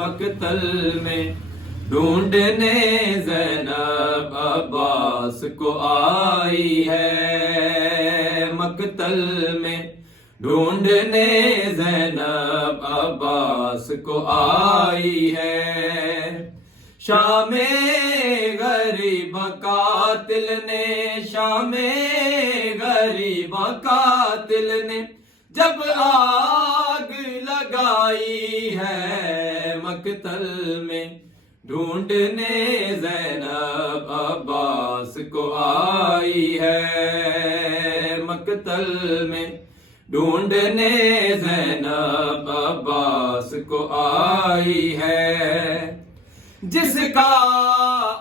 مقتل میں ڈھونڈنے زینب عباس کو آئی ہے، مقتل میں ڈھونڈنے زینب عباس کو آئی ہے۔ شام غریب قاتل نے، شام غریب قاتل نے جب آگ لگائی ہے، مقتل میں ڈھونڈنے زینب عباس کو آئی ہے، مقتل میں ڈھونڈنے زینب عباس کو آئی ہے۔ جس کا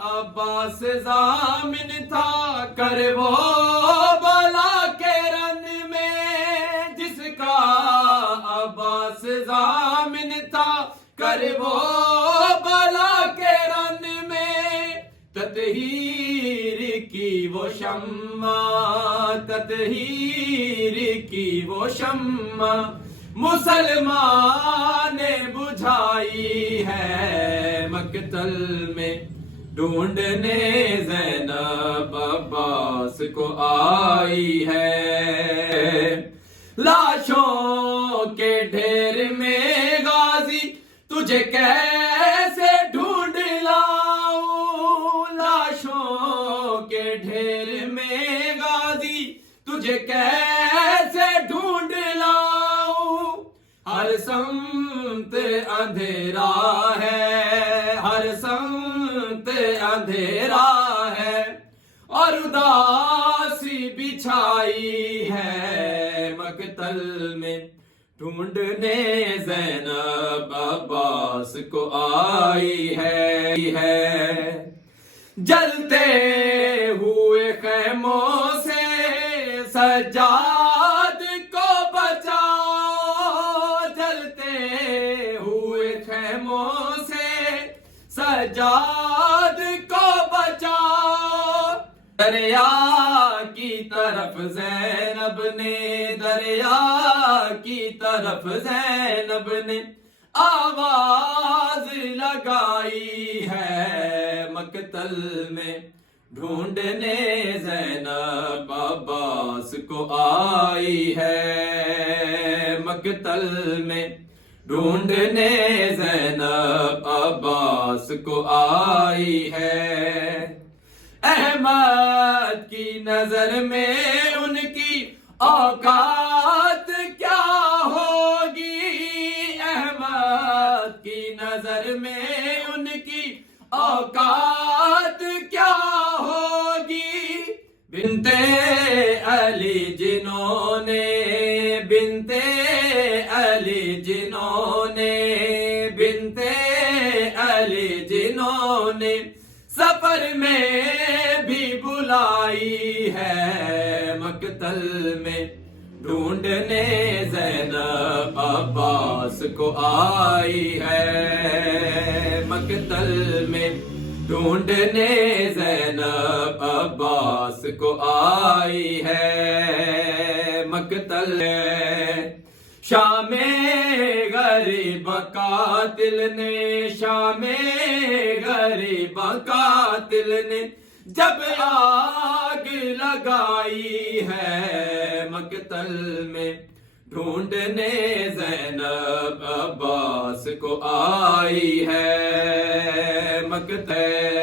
عباس ضامن تھا کر وہ بلا کے رن میں، جس کا عباس ضامن تھا کر وہ بلا کے رن میں، تطہیر کی وہ شمع، تطہیر کی وہ شمع مسلمان نے بجھائی ہے، مقتل میں ڈھونڈنے زینب عباس کو آئی ہے۔ لاشوں کے ڈھیر میں غازی تجھے کیسے ڈھونڈ لاؤں، لاشوں کے ڈھیر میں غازی تجھے کیسے ڈھونڈ لاؤں، ہر سمت اندھیرا ہے، ہر سمت اندھیرا ہے اور اداسی بچھائی ہے، مقتل میں ڈھونڈنے زینب عباس کو آئی ہے۔ جلتے ہوئے خیموں سے سجاد کو بچاؤ، جلتے ہوئے خیموں سے سجاد کو بچاؤ، دریا کی طرف زینب نے، دریا کی طرف زینب نے آواز لگائی ہے، مقتل میں ڈھونڈنے زینب عباس کو آئی ہے، مقتل میں ڈھونڈنے زینب عباس کو آئی ہے۔ احمد کی نظر میں ان کی اوقات کیا ہوگی، احمد کی نظر میں ان کی اوقات کیا ہوگی، بنتے علی جنہوں نے، بنتے علی جنہوں نے، بنتے علی جنہوں نے سفر میں بھی بلائی ہے، مقتل میں ڈھونڈنے زینب عباس کو آئی ہے، مقتل میں ڈھونڈنے زینب عباس کو آئی ہے، مقتل شام غریب قاتل نے، شام غریب قاتل نے جب آگ لگائی ہے، مقتل میں ڈھونڈنے زینب عباس کو آئی ہے، مقتل